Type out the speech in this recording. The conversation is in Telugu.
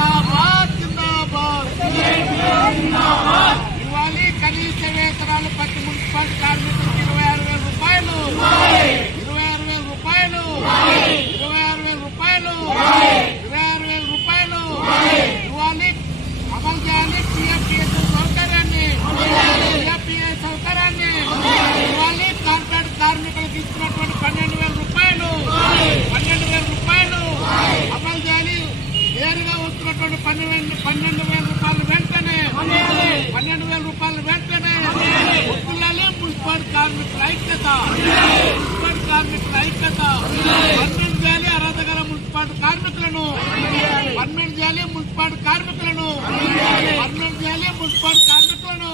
జిందాబాద్ జిందాబాద్. ఇవ్వాలి కనీస వేతనాలు ప్రతి మున్సిపల్ కార్మికులకు 26,000 రూపాయలు. 26,000 రూపాయలు. 26,000 రూపాయలు. 26,000 రూపాయలు ఇవ్వాలి. అమలు చేయాలి పిఎఫ్పిఎస్ సౌకర్యాన్ని. పిఎఫ్పిఎస్ సౌకర్యాన్ని ఇవ్వాలి. కాంట్రాక్ట్ కార్మికులకు ఇచ్చినటువంటి 12,000 రూపాయలు. 12,000 రూపాయలు అమలు చేయాలి. నేరుగా వస్తున్నటువంటి 12,000 రూపాయలు వెంటనే 12,000 రూపాయలు వెంటనే వస్తున్నాలి. మున్సిపల్ కార్మికుల ఐక్యత. మున్సిపల్ కార్మికుల ఐక్యత. పర్మనెంట్ చేయాలి. అర్హత గల మున్సిపల్ కార్మికులను పర్మనెంట్ చేయాలి. మున్సిపల్ కార్మికులను పర్మనెంట్ చేయాలి. మున్సిపల్ కార్మికులను